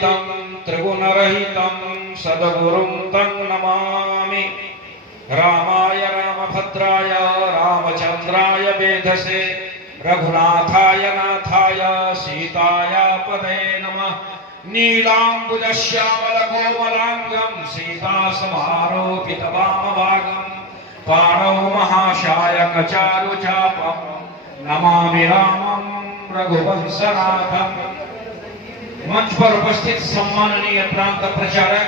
गुणातीतं त्रिगुणरहितं सद्गुरुं तं नमामि। रामाय रामभद्राय रामचन्द्राय वेधसे रघुनाथाय नाथाय सीताय पदे नमः। नीलाम्बुजश्यामलकोमलाङ्गं सीतासमारोपितवामभागं पाणौ महाशायकचारुचापं नमामि रामं रघुवंशनाथं। मंच पर उपस्थित सम्माननीय प्रांत प्रचारक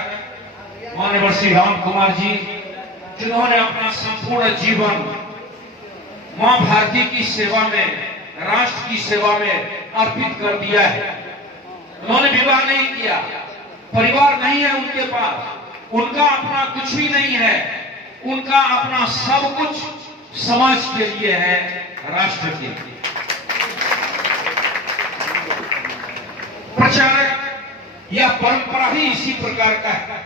माननीय श्री राम कुमार जी, जिन्होंने अपना संपूर्ण जीवन मां भारती की सेवा में, राष्ट्र की सेवा में अर्पित कर दिया है। उन्होंने विवाह नहीं किया, परिवार नहीं है उनके पास, उनका अपना कुछ भी नहीं है, उनका अपना सब कुछ समाज के लिए है, राष्ट्र के लिए। प्रचारक यह परंपरा ही इसी प्रकार का है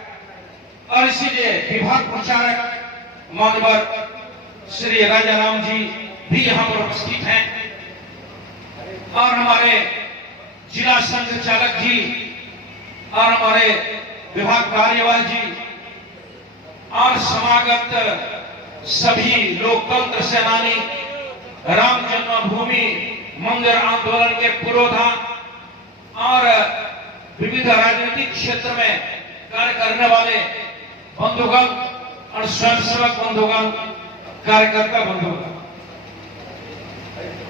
और इसीलिए विभाग प्रचारक मानवर श्री राजा राम जी भी यहां पर उपस्थित हैं और हमारे जिला संघ चालक जी और हमारे विभाग कार्यवाह जी और समागत सभी लोकतंत्र सेनानी, राम जन्मभूमि मंदिर आंदोलन के पुरोधा और विविध राजनीतिक क्षेत्र में कार्य करने वाले बंधुगण और स्वयंसेवक बंधुगण, कार्यकर्ता बंधुगण,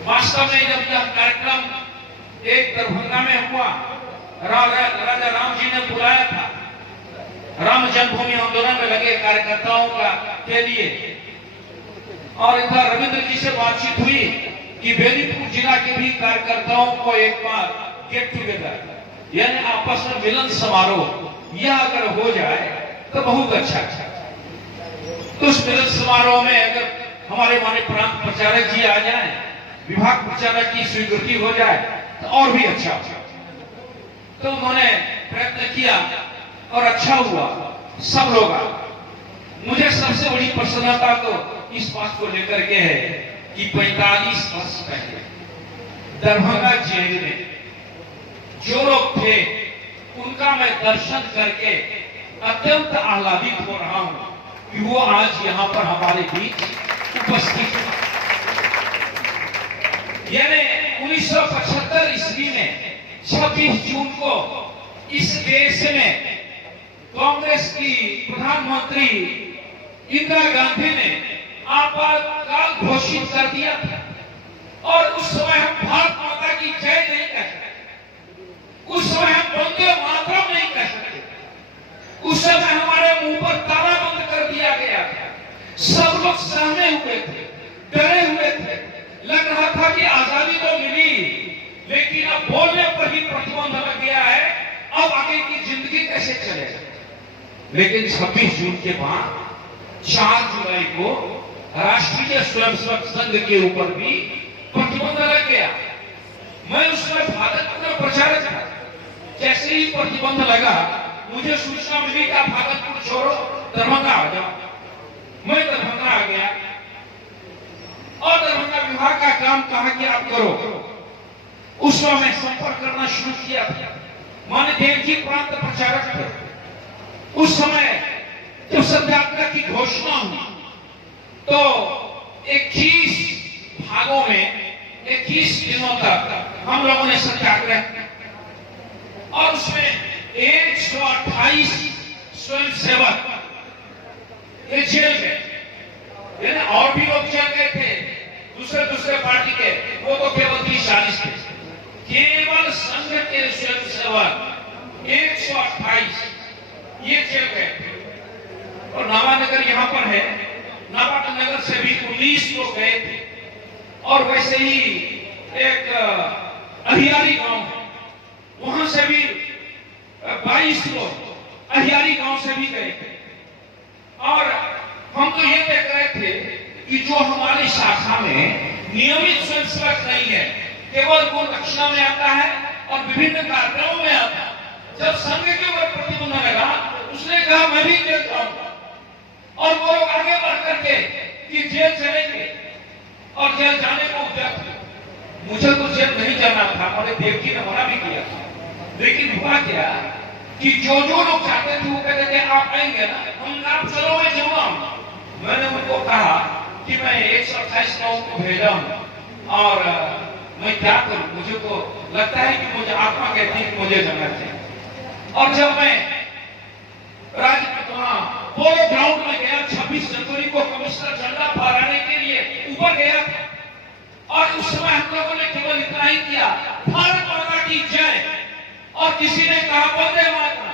वास्तव में जब यह कार्यक्रम एक दरभंगा में हुआ, राजा राम जी ने बुलाया था राम जन्मभूमि आंदोलन में लगे कार्यकर्ताओं का के लिए, और इधर रविंद्र जी से बातचीत हुई कि बेनीपुर जिला के भी कार्यकर्ताओं को एक बार गेट टुगेदर यानी आपस में मिलन समारोह यह अगर हो जाए तो बहुत अच्छा। तो उस मिलन समारोह में अगर हमारे माननीय प्रांत प्रचारक जी आ जाएं, विभाग प्रचारक की स्वीकृति हो जाए तो और भी अच्छा। तो उन्होंने प्रयत्न किया और अच्छा हुआ, सब लोग आए। मुझे सबसे बड़ी प्रसन्नता तो इस बात को लेकर के है कि 45 वर्ष पहले दरभंगा जेल में जो लोग थे उनका मैं दर्शन करके अत्यंत आह्लादित हो रहा हूं कि वो आज यहां पर हमारे बीच उपस्थित है। यानी 1975 ईस्वी में 26 जून को इस देश में कांग्रेस की प्रधानमंत्री इंदिरा गांधी ने आपातकाल घोषित कर दिया था और उस समय हम भारत माता की जय नहीं कह सकते, उस समय हम वंदे मातरम नहीं कह सकते, उस समय हमारे मुंह पर ताला बंद कर दिया गया था। सब लोग सहमे हुए थे, डरे हुए थे, लग रहा था कि आजादी तो मिली लेकिन अब बोलने पर ही प्रतिबंध लग गया है, अब आगे की जिंदगी कैसे चलेगा। लेकिन 26 जून के बाद 4 जुलाई को राष्ट्रीय स्वयंसेवक संघ के ऊपर भी प्रतिबंध लग गया। मैं उसमें भागलपुर में प्रचारक था। जैसे ही प्रतिबंध लगा मुझे सूचना मिली कि आप भागलपुर छोड़ो, दरभंगा आ जाओ। मैं दरभंगा आ गया और दरभंगा विभाग का काम कहा कि आप करो। उस समय संपर्क करना शुरू किया था। माने देव जी प्रांत प्रचारक थे। उस समय जब सत्याग्रह की घोषणा हुई तो 21 भागों में 21 दिनों तक हम लोगों ने सत्याग्रह और उसमें 128 स्वयंसेवक ये जेल गए। यानी और भी लोग जेल गए थे दूसरे पार्टी के, वो तो केवल 30-40 थे। केवल संघ के स्वयंसेवक 128 ये जेल गए थे। और नावानगर यहाँ पर है, नावानगर से भी 19 लोग गए थे और वैसे ही एक अहियारी गांव है, वहां से भी 22 लोग अहियारी गांव से भी गए थे। और हम तो ये देख रहे थे कि जो हमारी शाखा में नियमित स्वयंसेवक नहीं है, केवल वो दक्षिणा में आता है और विभिन्न कार्यक्रमों में आता है। जब संघ के ऊपर प्रतिबंध लगा उसने कहा मैं भी जेल जाऊंगा और वो लोग आगे बढ़ करके कि जेल चलेंगे और जेल जाने को उद्यत। मुझे तो जेल नहीं जाना था, हमारे देव जी ने मना भी किया था, लेकिन हुआ क्या कि जो लोग चाहते थे वो कहते थे आप आएंगे ना, हम कहा चलो मैं जाऊंगा। मैंने उनको कहा कि मैं 128 लोगों को भेजा हूं और मैं क्या करूं, मुझे तो लगता है कि मुझे आत्मा कहती है कि मुझे जाना चाहिए। और जब मैं पोलो ग्राउंड में गया 26 जनवरी को कमिश्नर झंडा फहराने के लिए ऊपर गया और उस समय हम लोगों ने केवल इतना ही किया, भारत माता की जय, और किसी ने कहा वंदे मातरम।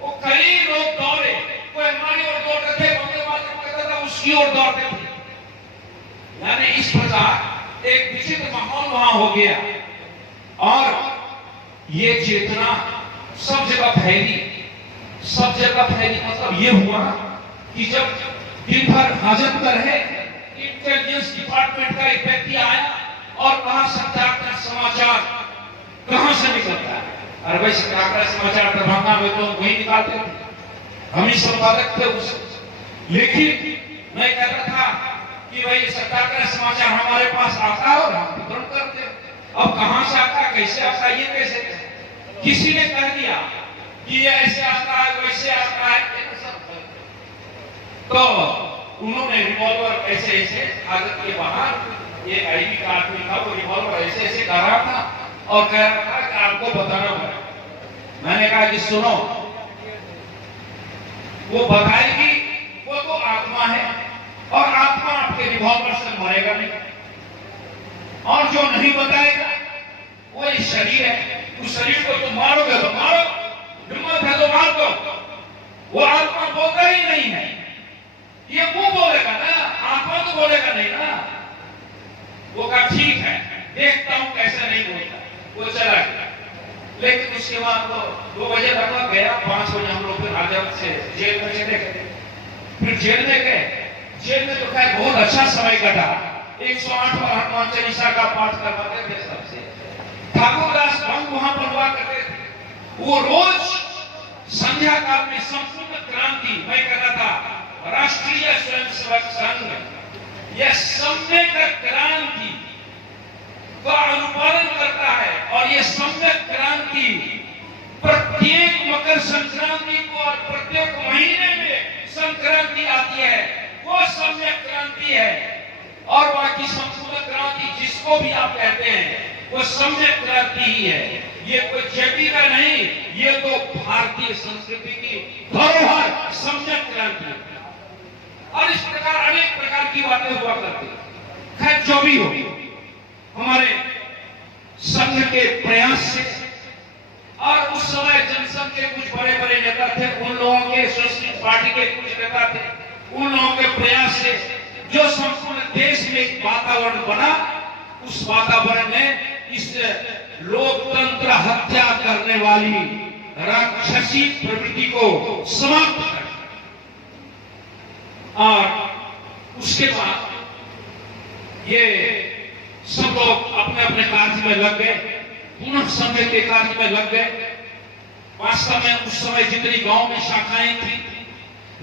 वो कई लोग दौड़े, कोई हमारी ओर दौड़ रहे थे, वंदे मातरम कहता था उसकी ओर दौड़ते थे। यानी इस प्रकार एक विचित्र माहौल वहां हो गया और ये चेतना सब जगह फैली। सब जगह फैली मतलब ये हुआ कि जब दिन भर हाजत पर है, इंटेलिजेंस डिपार्टमेंट का एक व्यक्ति आया और कहा सत्याग्रह समाचार कहां से निकलता है। अरे भाई सत्याग्रह समाचार दरभंगा में तो वही निकालते थे, हम ही संपादक थे उस। लेकिन मैं कहता था कि भाई सत्याग्रह समाचार हमारे पास आता है और हम तुरंत करते। अब कहां से आता है, कैसे आता है, ये कैसे? किसी ने कह दिया कि ये ऐसे आता है, वैसे आता है, तो उन्होंने रिवॉल्वर ऐसे ऐसे आदत के बाहर एक आईडी कार्ड में था, वो रिवॉल्वर ऐसे ऐसे कर रहा था और कह रहा था कि आपको बताना पड़ेगा। मैंने कहा कि सुनो, वो बताएगी, वो तो आत्मा है और आत्मा आपके रिवॉल्वर से मरेगा नहीं, और जो नहीं बताएगा वो ये शरीर है, उस शरीर को तुम मारोगे तो मारो, हिम्मत है तो मार दो। वो आत्मा बोलता ही नहीं है, ये मुंह बोलेगा ना, आत्मा तो बोलेगा नहीं ना। वो कहा ठीक है, देखता हूं कैसे नहीं बोलता। वो चला गया। लेकिन उसके बाद तो 2 बजे तक गया, 5 बजे हम लोग फिर आजम से जेल में चले गए। फिर जेल में गए, जेल में तो खैर बहुत अच्छा समय कटा। 108 बार हनुमान चालीसा का पाठ करवाते थे सबसे। ठाकुरदास भंग वहां पर हुआ करते थे। वो रोज संध्या काल में संपूर्ण क्रांति, मैं कहता था राष्ट्रीय स्वयंसेवक संघ यह सम्यक क्रांति का अनुपालन करता है, और यह सम्यक क्रांति प्रत्येक मकर संक्रांति को और प्रत्येक महीने में संक्रांति आती है, वो सम्यक क्रांति है। और बाकी संपूर्ण क्रांति जिसको भी आप कहते हैं वो सम्यक क्रांति ही है। ये कोई जेपी का नहीं, ये तो भारतीय संस्कृति की धरोहर सम्यक क्रांति है। और इस प्रकार अनेक प्रकार की बातें हुआ करती। खैर जो भी हो, हमारे संघ के प्रयास से, और उस समय जनसंघ के कुछ बड़े बड़े नेता थे, उन लोगों के सोशलिस्ट पार्टी के कुछ नेता थे, उन लोगों के प्रयास से जो संपूर्ण देश में एक वातावरण बना, उस वातावरण में इस लोकतंत्र हत्या करने वाली राक्षसी प्रवृत्ति को समाप्त कर, और उसके बाद ये सब लोग अपने अपने कार्य में लग गए, पुनः संघ के कार्य में लग गए। वास्तव में उस समय जितनी गांव में शाखाएं थी,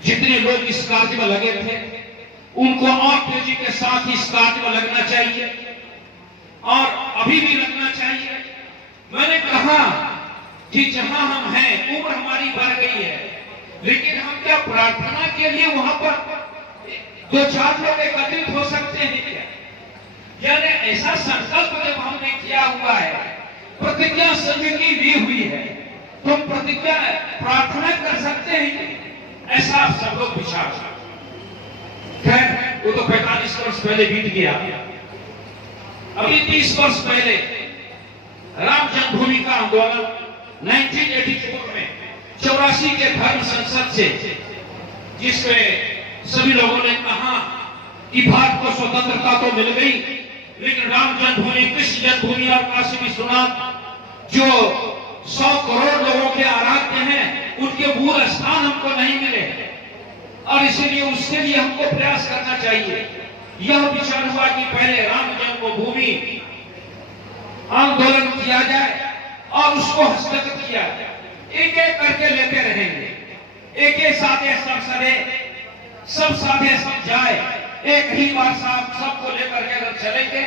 जितने लोग इस कार्य में लगे थे, उनको और तेजी के साथ इस कार्य में लगना चाहिए और अभी भी लगना चाहिए। मैंने कहा कि जहां हम हैं, उम्र हमारी बढ़ गई है, लेकिन हम क्या प्रार्थना के लिए वहां पर 2-4 लोग एकत्रित हो सकते हैं क्या? यानी ऐसा संकल्प जब हमने किया हुआ है, प्रतिज्ञा संघ की ली हुई है, तो प्रतिज्ञा प्रार्थना कर सकते हैं, ऐसा सब लोग विचार। खैर वो तो 45 वर्ष पहले बीत गया। अभी 30 वर्ष पहले राम जन्मभूमि का आंदोलन 1984 में 84 के धर्म संसद से, जिसमें सभी लोगों ने कहा कि भारत को स्वतंत्रता तो मिल गई, लेकिन राम जन्मभूमि, कृष्ण जन्मभूमि और काशी विश्वनाथ जो 100 करोड़ लोगों के आराध्य हैं, उनके मूल स्थान हमको नहीं मिले, और इसीलिए उसके लिए हमको प्रयास करना चाहिए। यह विचार हुआ कि पहले राम जन्मभूमि आंदोलन किया जाए और उसको हस्तगत किया जाए। एक एक करके लेते रहेंगे, एक एक साधे सब साधे सब जाए, एक ही बार साहब सबको लेकर के अगर चलेंगे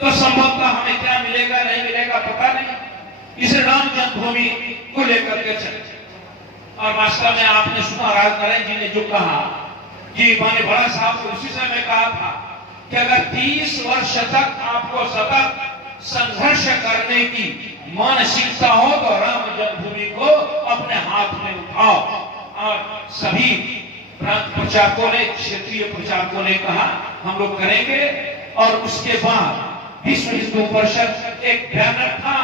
तो संभवतः हमें क्या मिलेगा नहीं मिलेगा पता नहीं। इसे राम जन्मभूमि को लेकर के चले। और वास्तव में आपने सुना राजनारायण जी ने जो कहा कि माने बड़ा साहब को उसी समय कहा था कि अगर 30 वर्ष तक आपको सतत संघर्ष करने की मानसिकता हो तो राम जन्मभूमि को अपने हाथ में उठाओ। और सभी प्रांत प्रचारकों ने, क्षेत्रीय प्रचारकों ने कहा हम लोग करेंगे। और उसके बाद विश्व हिंदू परिषद एक बैनर था,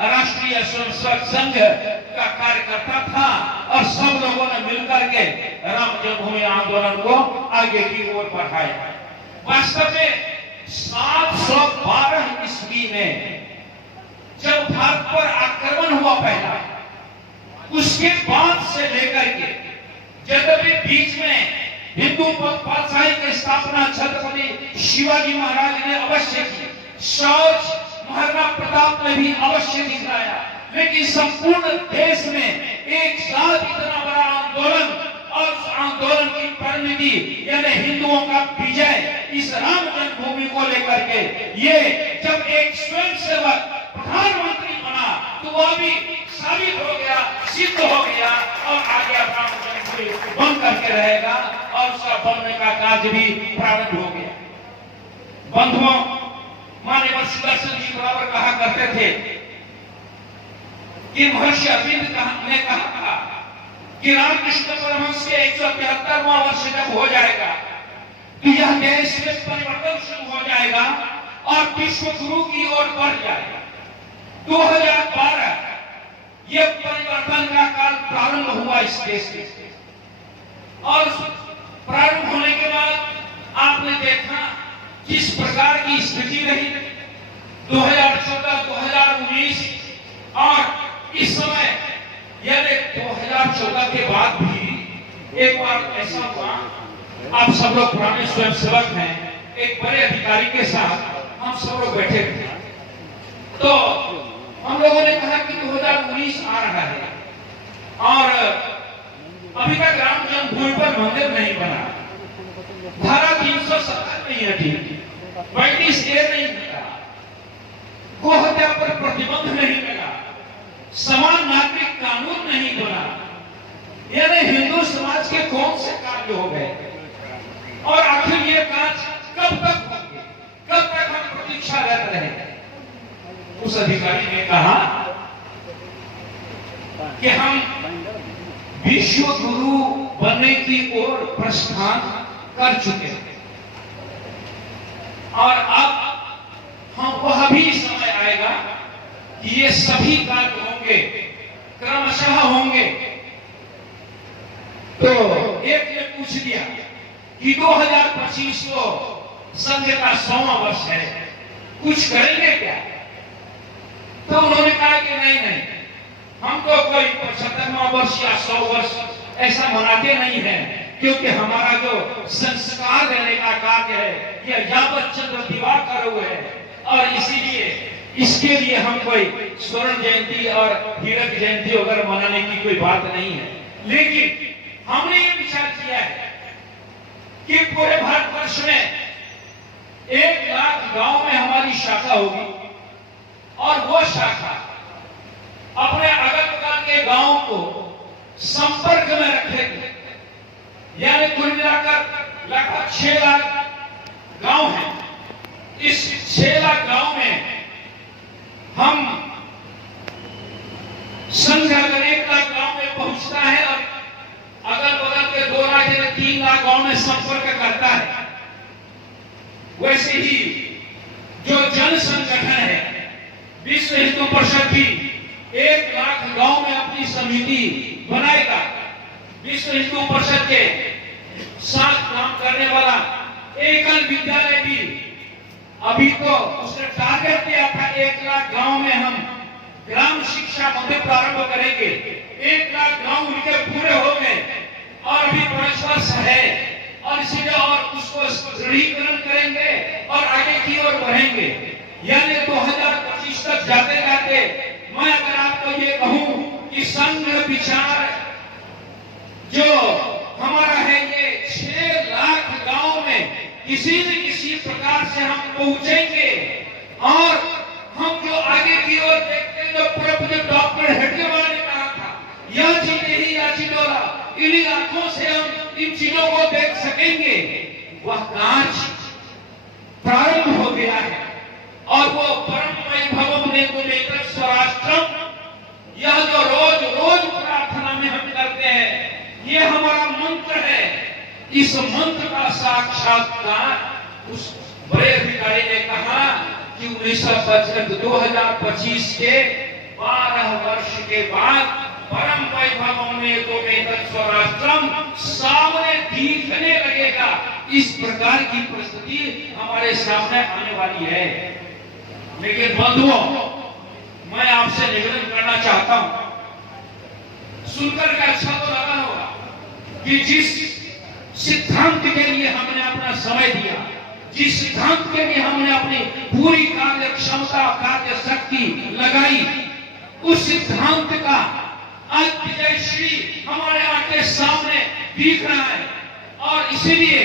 राष्ट्रीय स्वयंसेवक संघ का कार्यकर्ता था और सब लोगों ने मिलकर के राम जन्मभूमि आंदोलन को आगे की ओर बढ़ाया। वास्तव में 712 ईस्वी में जब भारत पर आक्रमण हुआ पहला, उसके बाद से लेकर के यद्यपि बीच में हिंदू पातशाही की स्थापना छत्रपति शिवाजी महाराज ने अवश्य की, शौच महाराणा प्रताप ने भी अवश्य दिखलाया, लेकिन संपूर्ण देश में एक साथ इतना बड़ा आंदोलन और उस आंदोलन की परिणति यानी हिंदुओं का विजय इस राम जन्मभूमि को लेकर के, ये जब एक स्वयंसेवक प्रधानमंत्री बना तो वह भी साबित हो गया, सिद्ध हो गया और आगे राम जन्मभूमि बन करके रहेगा और उसका बनने का कार्य भी प्रारंभ हो गया। बंधुओं, माननीय सुदर्शन जी बराबर कहा करते थे कि महर्षि अरविंद ने कहा था कि रामकृष्ण परमहंस के 173वां वर्ष जब हो जाएगा तो यह देश में परिवर्तन शुरू हो जाएगा और विश्व गुरु की ओर बढ़ जाएगा। 2012 ये परिवर्तन का काल प्रारंभ हुआ इस देश में और प्रारंभ होने के बाद आपने देखा किस प्रकार की स्थिति रही। 2014, 2019 और इस समय यानी 2014 के बाद भी एक बार ऐसा हुआ, आप सब लोग पुराने स्वयंसेवक हैं, एक बड़े अधिकारी के साथ हम सब लोग बैठे थे तो हम लोगों ने कहा कि 2019 आ रहा है और अभी तक राम जन्मभूमि पर मंदिर नहीं बना, धारा 370 नहीं हटी, 32A नहीं मिला, गोहत्या पर प्रतिबंध नहीं मिला, समान नागरिक कानून नहीं बना, यानी हिंदू समाज के कौन से कार्य हो गए और आखिर ये कार्य कब तक होंगे, कब तक हम प्रतीक्षारत रहेंगे। उस अधिकारी ने कहा कि हम विश्व गुरु बनने की ओर प्रस्थान कर चुके हैं और अब हम वह भी समय आएगा कि ये सभी कार्य होंगे, क्रमशः होंगे। तो एक ने पूछ दिया कि 2025 को संघ का 100वां वर्ष है, कुछ करेंगे क्या? तो उन्होंने कहा कि नहीं, हम तो कोई 75वां वर्ष या 100 वर्ष ऐसा मनाते नहीं हैं, क्योंकि हमारा जो संस्कार देने का कार्य है यह यावत चंद्र दिवाकर है और इसीलिए इसके लिए हम कोई स्वर्ण जयंती और हीरक जयंती वगैरह मनाने की कोई बात नहीं है। लेकिन हमने ये विचार किया है कि पूरे भारतवर्ष में 1 लाख गांव में हमारी शाखा होगी और वो शाखा अपने अगल बगल के गांव को संपर्क में रखेगी, यानी कुल मिलाकर लगभग 6 लाख गांव हैं। इस 6 लाख गांव में हम संघ अगर 1 लाख गांव में पहुंचता है और अगल बगल के 2 लाख या 3 लाख गांव में संपर्क करता है, वैसे ही जो जन संगठन है विश्व हिंदू परिषद भी 1 लाख गांव में अपनी समिति बनाएगा। विश्व हिंदू परिषद के साथ काम करने वाला एकल विद्यालय भी अभी तो उसने टारगेट दिया था 1 लाख गांव में हम ग्राम शिक्षा मंदिर प्रारंभ करेंगे। 1 लाख गांव उनके पूरे हो गए और अभी 5 वर्ष है और इसीलिए और उसको दृढ़ीकरण करेंगे और आगे की ओर बढ़ेंगे। यानी 2025 तक जाते जाते मैं अगर आपको ये कहूं कि संघ विचार जो हमारा है ये 6 लाख गांव में किसी न किसी प्रकार से हम पहुंचेंगे और हम जो आगे की ओर देखते हैं, जो पूर्व डॉक्टर हेडगेवार ने कहा था या चिन्ह या चिटोरा, इन्हीं आंखों से हम इन चीजों को देख सकेंगे। वह कांच प्रारंभ हो गया है और वो परम वैभव ने को लेकर स्वराष्ट्रम, यह जो रोज रोज प्रार्थना में हम करते हैं, ये हमारा मंत्र है। इस मंत्र का साक्षात्कार उस बड़े अधिकारी ने कहा कि 2025 के 12 वर्ष के बाद परम वैभव में तो स्वराष्ट्रम सामने दिखने लगेगा। इस प्रकार की परिस्थिति हमारे सामने आने वाली है। लेकिन बंधुओं, मैं आपसे निवेदन करना चाहता हूं, सुनकर के अच्छा तो लगा होगा कि जिस सिद्धांत के लिए हमने अपना समय दिया, जिस सिद्धांत के लिए हमने अपनी पूरी कार्य क्षमता, कार्य शक्ति लगाई, उस सिद्धांत का आज विजयश्री हमारे आंखें सामने दिख रहा है और इसीलिए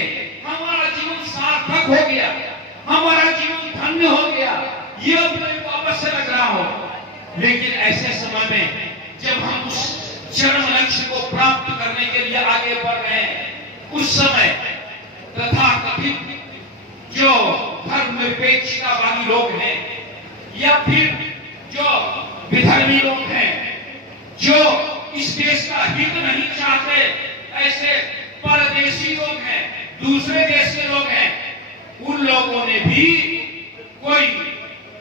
हमारा जीवन सार्थक हो गया, हमारा जीवन धन्य हो गया, यह मेरे को अवश्य लग रहा हो। लेकिन ऐसे समय में जब हम उस चरम लक्ष्य को प्राप्त करने के लिए आगे बढ़ रहे हैं, उस समय तथा कथित जो धर्म निरपेक्षतावादी लोग हैं या फिर जो विधर्मी लोग हैं, जो इस देश का हित नहीं चाहते, ऐसे परदेशी लोग हैं, दूसरे देश के लोग हैं, उन लोगों ने भी कोई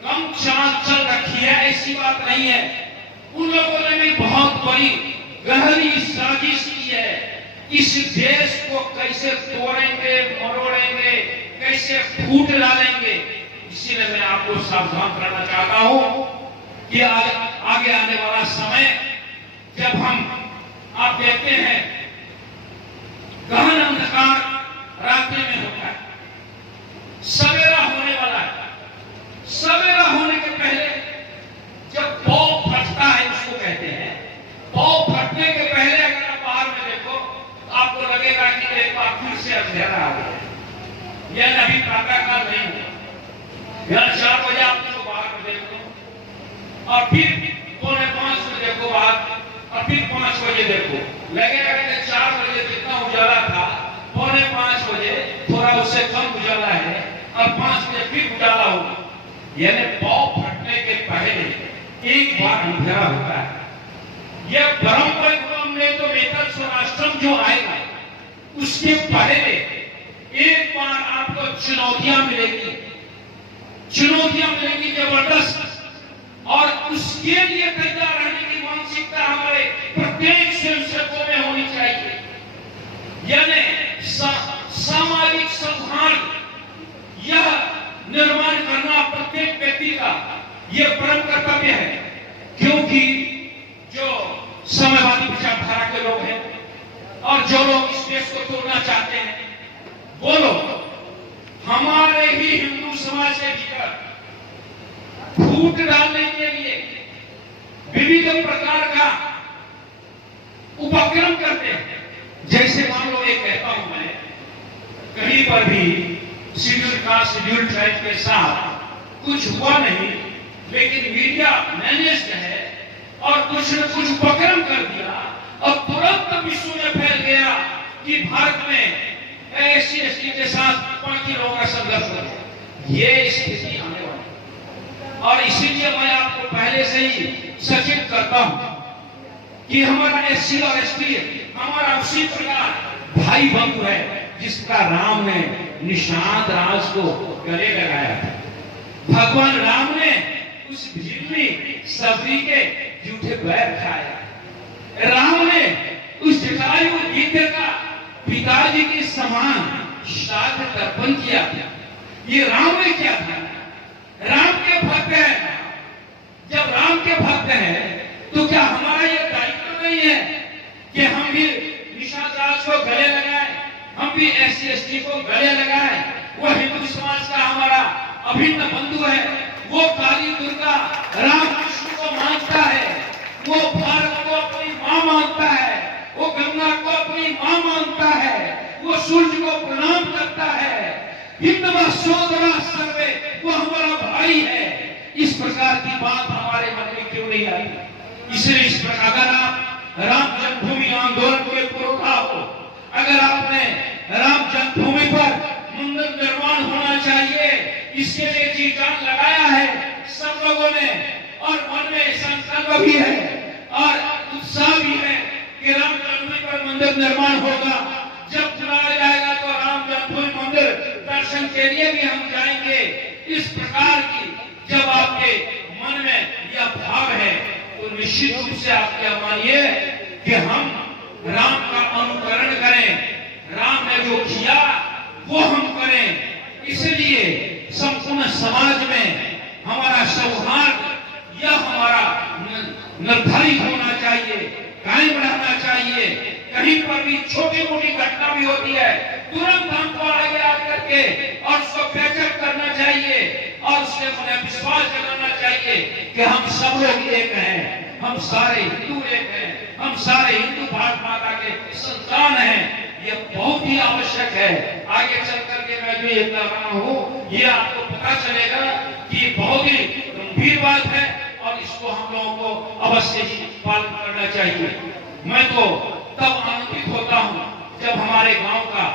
कम चाल चल रखी है, ऐसी बात नहीं है। उन लोगों ने भी बहुत बड़ी गहरी साजिश की है। इस देश को कैसे तोड़ेंगे, मरोड़ेंगे, कैसे फूट डालेंगे। इसीलिए मैं आपको सावधान करना चाहता हूं कि आगे आने वाला समय जब आप देखते हैं गहन अंधकार रात्रि में होता है, सवेरा होने वाला है, सवेरा होने के पहले जब पौ फटता है, उसको कहते हैं, पौ फटने के पहले अगर आप बाहर में देखो तो आपको लगेगा कि एक बार फिर से अंधेरा आ गया, यह अभी प्रातःकाल नहीं हुआ। यह 4 बजे आप उसको बाहर में देखो और फिर 4:45 बजे देखो बाहर और फिर 5 बजे देखो, लगेगा कि 4 बजे जितना उजाला था 4:45 बजे थोड़ा उससे कम उजाला है और 5 बजे फिर उजाला होगा। यानी पौ फटने के पहले एक बार अंधेरा होता है। यह परम वैभव में तो वेतन स्वराष्ट्रम जो आएगा, उसके पहले एक बार आपको चुनौतियां मिलेगी, चुनौतियां मिलेगी जबरदस्त, और उसके लिए तैयार रहने की मानसिकता हमारे प्रत्येक संसदों में होनी चाहिए। यानी सामाजिक सौहार्द यह निर्माण करना प्रत्येक व्यक्ति का यह परम कर्तव्य है। क्योंकि जो साम्यवादी विचारधारा के लोग हैं और जो लोग इस देश को तोड़ना चाहते हैं, वो लोग हमारे ही हिंदू समाज के भीतर फूट डालने के लिए विविध प्रकार का उपक्रम करते हैं। जैसे मान लो, एक कहता हूं मैं, कहीं पर भी शेड्यूल कास्ट, शेड्यूल ट्राइब के साथ कुछ हुआ नहीं, लेकिन मीडिया मैनेज्ड है और कुछ न कुछ उपक्रम कर दिया और तुरंत विश्व में फैल गया कि भारत में एससी एसटी के साथ 5 लोगों का संघर्ष हो। ये स्थिति आने वाली है और इसीलिए मैं आपको पहले से ही सचेत करता हूं कि हमारा एससी और एसटी हमारा उसी प्रकार भाई बंधु है जिसका राम ने निषाद राज को गले लगाया था। भगवान राम ने उस भीमनी सबरी के जूठे पैर खाया। राम ने उस जटायु गीते का पिताजी के समान श्राद्ध तर्पण किया। ये राम ने क्या था? राम के भक्त है। जब राम के भक्त है तो क्या हमारा ये दायित्व नहीं है कि हम भी निषाद राज को गले लगाए, हम भी एससी एसटी को गले लगाए? वो हिंदू समाज का हमारा अभिन्न बंधु है। वो काली दुर्गा राम कृष्ण को मानता है, वो भारत को अपनी मां मानता है, वो गंगा को अपनी मां मानता है, वो सूर्य को प्रणाम करता है। हिंदवा सोदरा सर्वे, वो हमारा भाई है। इस प्रकार की बात हमारे मन में क्यों नहीं आई? इसलिए इस प्रकार अगर आप राम जन्मभूमि आंदोलन के पुरोधा हो, अगर आपने राम जन्मभूमि पर मंदिर निर्माण होना चाहिए, इसके लिए जी जान लगाया है सब लोगों ने, और मन में संकल्प भी है और उत्साह भी है कि राम जन्मभूमि पर मंदिर निर्माण होगा। जब बुलाया जाएगा तो राम जन्मभूमि मंदिर दर्शन के लिए भी हम जाएंगे। इस प्रकार की जब आपके मन में यह भाव है तो निश्चित रूप से आप क्या मानिए कि हम राम का अनुकरण करें, राम ने जो किया वो हम करें। इसलिए संपूर्ण समाज में हमारा सौहार्द यह हमारा निर्धारित होना चाहिए, कायम रहना चाहिए। कहीं पर भी छोटी मोटी घटना भी होती है, तुरंत हमको आगे आकर के और उसको पैचअप करना चाहिए और उसके मन विश्वास जगाना चाहिए कि हम सब लोग एक हैं, हम सारे हिंदू एक हैं, हम सारे हिंदू भारत माता के संतान हैं। यह बहुत ही आवश्यक है। आगे चल करके मैं जो ये कर रहा हूँ, ये आपको पता चलेगा कि बहुत ही गंभीर बात है और इसको हम लोगों को अवश्य ही पालन करना चाहिए। मैं तो तब आनंदित होता हूँ जब हमारे गांव का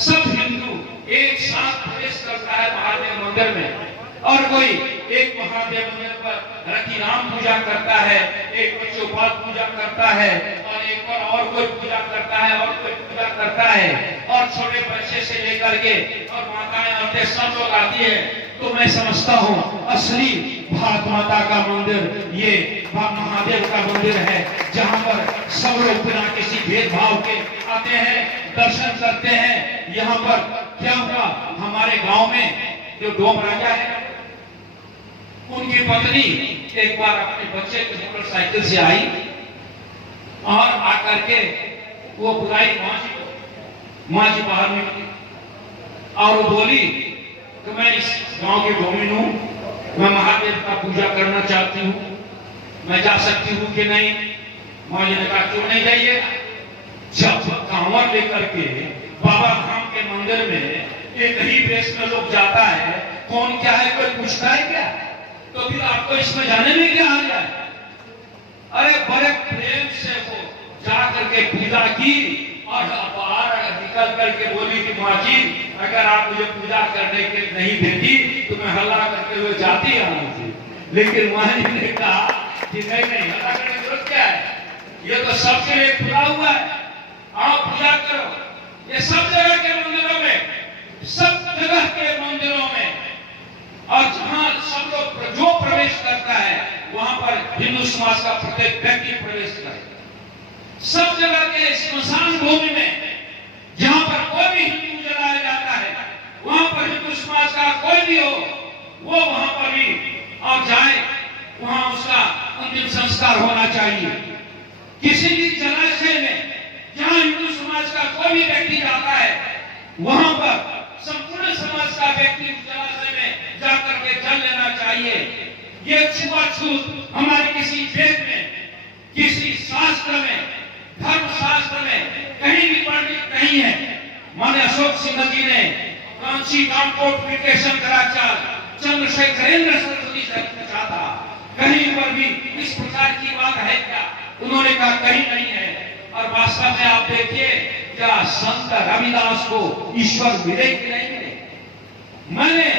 सब हिंदू एक साथ प्रवेश करता है महादेव मंदिर में, और कोई एक महादेव मंदिर पर रति राम पूजा करता है, एक बच्चोपाल पूजा करता है, और एक और कोई पूजा करता है, और कोई पूजा करता है, और छोटे बच्चे से लेकर के और माताएं औरतें सब लोग आती है। तो मैं समझता हूँ असली भारत माता का मंदिर ये महादेव का मंदिर है, जहाँ पर सब लोग बिना किसी भेदभाव के आते हैं, दर्शन करते हैं। यहाँ पर क्या हुआ, हमारे गांव में जो डोम राजा है उनकी पत्नी एक बार अपने बच्चे के मोटरसाइकिल से आई और आकर के वो बुलाई माँ जी बाहर निकली और वो बोली कि मैं इस गांव की डोमिन हूं, मैं महादेव का पूजा करना चाहती हूँ, मैं जा सकती हूँ कि नहीं। माँ जी ने कहा क्यों नहीं जाइए। जब कांवर लेकर के बाबा धाम के मंदिर में एक ही वेश में लोग जाता है, कौन क्या है कोई पूछता है क्या, तो फिर आपको इसमें जाने में क्या आ जाए। अरे बड़े प्रेम से वो जा करके पूजा की और बाहर निकल करके बोली कि माँ जी अगर आप मुझे पूजा करने के नहीं देती तो मैं हल्ला करते हुए जाती आना थी। लेकिन माँ जी ने कहा कि नहीं नहीं, हल्ला करने की जरूरत क्या है, ये तो सबके लिए खुला हुआ है, आप पूजा करो। ये सब जगह के मंदिरों में, सब जगह के मंदिरों में, और जहां सब लोग जो प्रवेश करता है वहां पर हिंदू समाज का प्रत्येक व्यक्ति प्रवेश करे। सब जगह के स्मशान भूमि में जहां पर कोई भी हिंदू जलाया जाता है, वहां पर हिंदू समाज का कोई भी हो वो वहां पर भी और जाए, वहां उसका अंतिम संस्कार होना चाहिए। किसी भी जलाशय में जहां हिंदू समाज का कोई भी व्यक्ति जाता है वहां पर संपूर्ण समाज का व्यक्ति उस जलाशय में जाकर के जल लेना चाहिए। ये छुआछूत हमारे किसी वेद में, किसी शास्त्र में, धर्म शास्त्र में कहीं भी वर्णित नहीं है। माने अशोक सिंह जी ने कांची कामकोट विकेशन कराचार्य चंद्रशेखरेंद्र सरस्वती से पूछा था, कहीं पर भी इस प्रकार की बात है क्या? उन्होंने कहा कहीं नहीं है। और वास्तव में आप देखिए क्या संत रविदास को ईश्वर मिले कि नहीं मिले। मैंने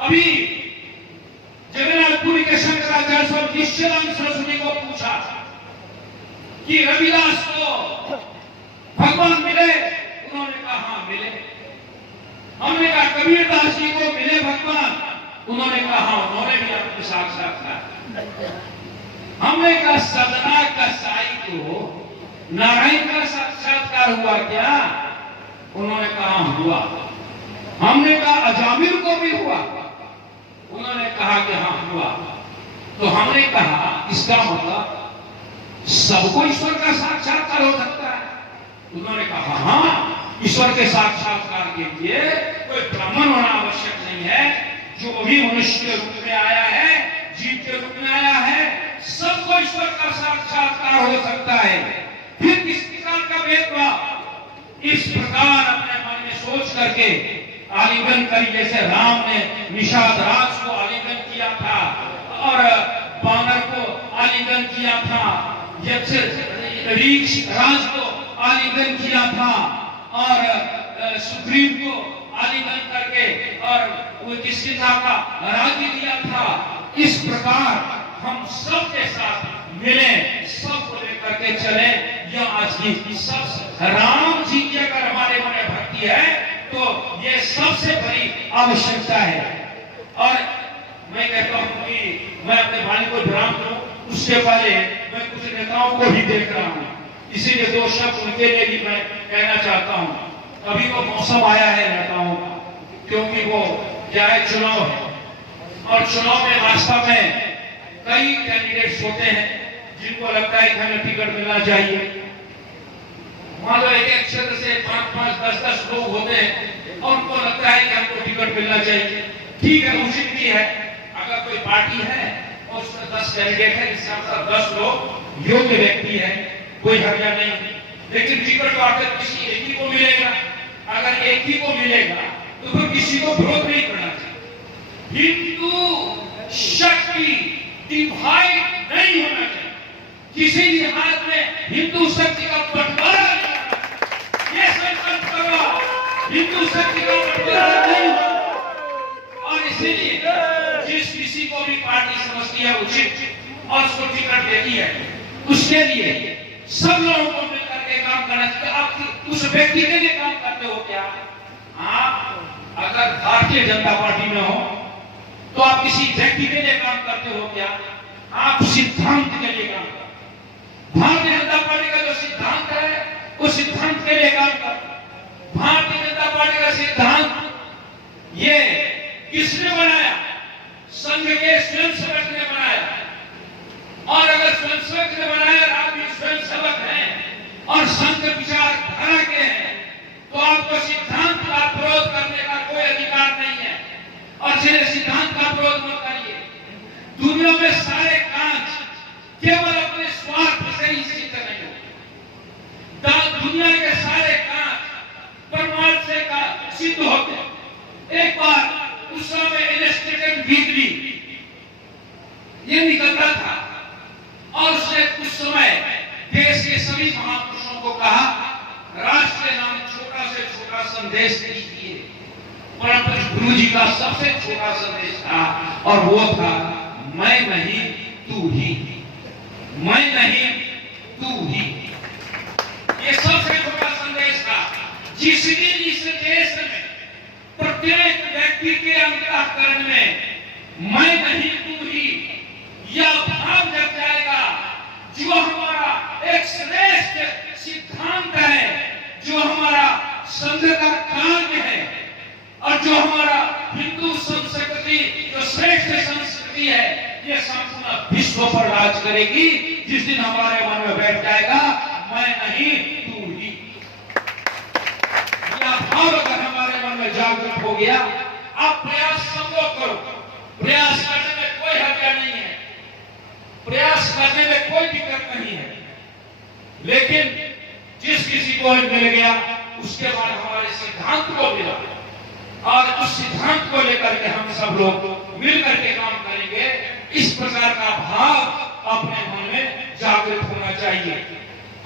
अभी जगन्नाथपुरी के शंकराचार्य स्वामी निश्चलानंद सरस्वती को पूछा कि रविदास को भगवान मिले? उन्होंने कहा हाँ मिले। हमने कहा कबीरदास जी को मिले भगवान? उन्होंने कहा हाँ उन्होंने भी आपको साक्षात्कार। हमने कहा सदना कसाई को नारायण का साक्षात्कार हुआ क्या? उन्होंने कहा हुआ। हमने कहा अजामिल को भी हुआ? उन्होंने कहा कि हाँ हुआ। तो हमने कहा इसका मतलब सबको ईश्वर का साक्षात्कार हो सकता है? उन्होंने कहा हाँ, ईश्वर के साक्षात्कार के लिए कोई ब्राह्मण होना आवश्यक नहीं है। जो भी मनुष्य के रूप में आया है, जीव के रूप में आया है, सबको ईश्वर का साक्षात्कार हो सकता है। फिर किस प्रकार का भेदभाव? इस प्रकार अपने मन में सोच करके आलिंगन करी, जैसे राम ने निषाद राज को आलिंगन किया था और बानर को आलिंगन किया था, राज को आलिंगन किया था और सुग्रीव को आलिंगन करके और वो किष्किंधा का राज्य दिया था। इस प्रकार हम सबके साथ मिले, सबको लेकर के चले। यह आज की सबसे राम जी की अगर हमारे मन में भक्ति है तो ये सबसे बड़ी आवश्यकता है। और मैं कहता हूं कि मैं अपने वाणी को विराम करूं, उसके पहले मैं कुछ नेताओं को भी देख रहा हूं, इसीलिए दो शब्द उनके लिए भी मैं कहना चाहता हूं। अभी वो मौसम आया है नेताओं का, क्योंकि वो क्या है, चुनाव है, और चुनाव में वास्तव में कई कैंडिडेट्स होते हैं जिनको लगता है कि हमें टिकट मिलना चाहिए। मान लो एक क्षेत्र से 5-5, 10-10 लोग होते हैं और उनको लगता है कि हमको टिकट मिलना चाहिए। ठीक है, उचित भी है। अगर कोई पार्टी है और उसमें 10 कैंडिडेट है, जिसके अनुसार 10 लोग योग्य व्यक्ति है, कोई हर्जा नहीं। लेकिन टिकट तो आकर किसी एक ही को मिलेगा। अगर एक ही को मिलेगा तो फिर किसी को विरोध नहीं करना चाहिए। हिंदू शक्ति डिवाइड नहीं होना चाहिए, किसी भी हालत में हिंदू शक्ति का बंटवारा नहीं होना चाहिए। ये संकल्प करो, हिंदू शक्ति का बंटवारा नहीं होना। और इसीलिए जिस किसी को भी पार्टी समझती है उचित और उसको टिकट देती है, उसके लिए सब लोगों को मिलकर के काम करना चाहिए। आप उस व्यक्ति के लिए काम करते हो क्या? आप अगर भारतीय जनता पार्टी में हो तो आप किसी व्यक्ति के लिए काम करते हो क्या? आप सिद्धांत के लिए काम करते हो। भारतीय जनता पार्टी का जो सिद्धांत है उस सिद्धांत के लिए काम करते। भारतीय जनता पार्टी का सिद्धांत ये किसने बनाया? संघ के स्वयंसेवक ने बनाया। और अगर स्वयंसेवक ने बनाया, आप भी स्वयंसेवक हैं और संघ विचारधारा के हैं, तो आपको सिद्धांत का विरोध करने का कोई अधिकार नहीं है। और सिर्फ सिद्धांत का विरोध मत करिए। दुनिया में सारे काज केवल अपने स्वार्थ से ही सिद्ध नहीं होते। दुनिया के सारे काज परमार्थ से सिद्ध होते। एक बार उस समय इलेक्ट्रिक बिजली ये निकलता था और उसने उस समय देश के सभी महापुरुषों को कहा, राष्ट्र के नाम छोटा से छोटा संदेश दीजिए। परंतु गुरु जी का सबसे छोटा संदेश था और वो था, मैं नहीं तू ही, मैं नहीं तू ही। ये सबसे छोटा संदेश था, जिस दिन इस देश में प्रत्येक व्यक्ति के अंतःकरण में मैं नहीं तू ही यह भाव जग जाएगा, जो हमारा एक श्रेष्ठ सिद्धांत है, जो हमारा संघ का कार्य है और जो हमारा हिंदू संस्कृति जो श्रेष्ठ संस्कृति है, ये संपूर्ण विश्व पर राज करेगी। जिस दिन हमारे मन में बैठ जाएगा, मैं नहीं तू ही, यह भाव अगर हमारे मन में जागृत हो गया, आप प्रयास सब लोग करो। प्रयास करने में कोई हर्जा नहीं है, प्रयास करने में कोई दिक्कत नहीं है। लेकिन जिस किसी को मिल गया, उसके बाद हमारे सिद्धांत को मिला और उस सिद्धांत को लेकर के हम सब लोग मिलकर के काम करेंगे। इस प्रकार का भाव अपने मन में जागृत होना चाहिए।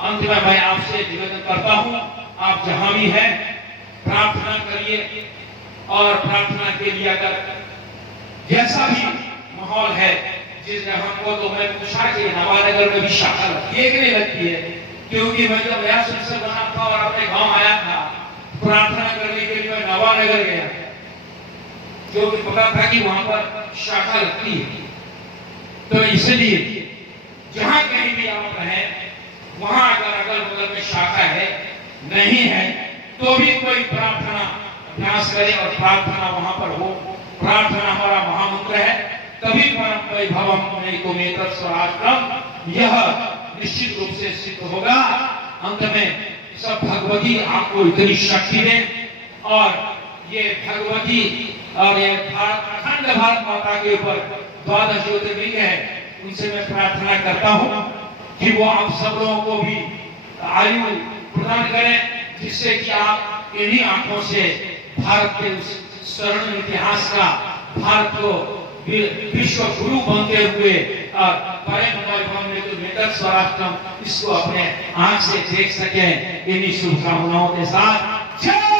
अंत में मैं आपसे निवेदन करता हूं, आप जहां भी हैं प्रार्थना करिए और प्रार्थना के लिए अगर जैसा भी माहौल है, जिस हमको तो मैं पूछा कि नवानगर में भी शाखा देखने लगती है, क्योंकि मैं जब नया संसद बना था और अपने गांव आया था प्रार्थना करने के लिए, मैं नवानगर गया, जो कि पता था कि वहां पर शाखा लगती है। तो इसलिए जहां कहीं भी आप रहें, वहां अगर अगल बगल में शाखा है, नहीं है, तो भी कोई प्रार्थना अभ्यास करे और प्रार्थना वहां पर हो। प्रार्थना हमारा महामंत्र है, तभी परम वैभवम नैकोमेतत् स्वराष्ट्रम, यह निश्चित रूप से सिद्ध होगा। अंत में सब भगवती आपको इतनी शक्ति दे और ये भगवती और ये अखंड भारत माता के ऊपर 12 ज्योतिर्लिंग है, उनसे मैं प्रार्थना करता हूँ कि वो आप सब लोगों को भी आयु प्रदान करें, जिससे कि आप इन्हीं आंखों से भारत के उस स्वर्ण इतिहास का, भारत को विश्व गुरु बनते हुए परेड वैभव में स्वराष्ट्रम इसको अपने आंख से देख सके, इन्हीं शुभकामनाओं के साथ जय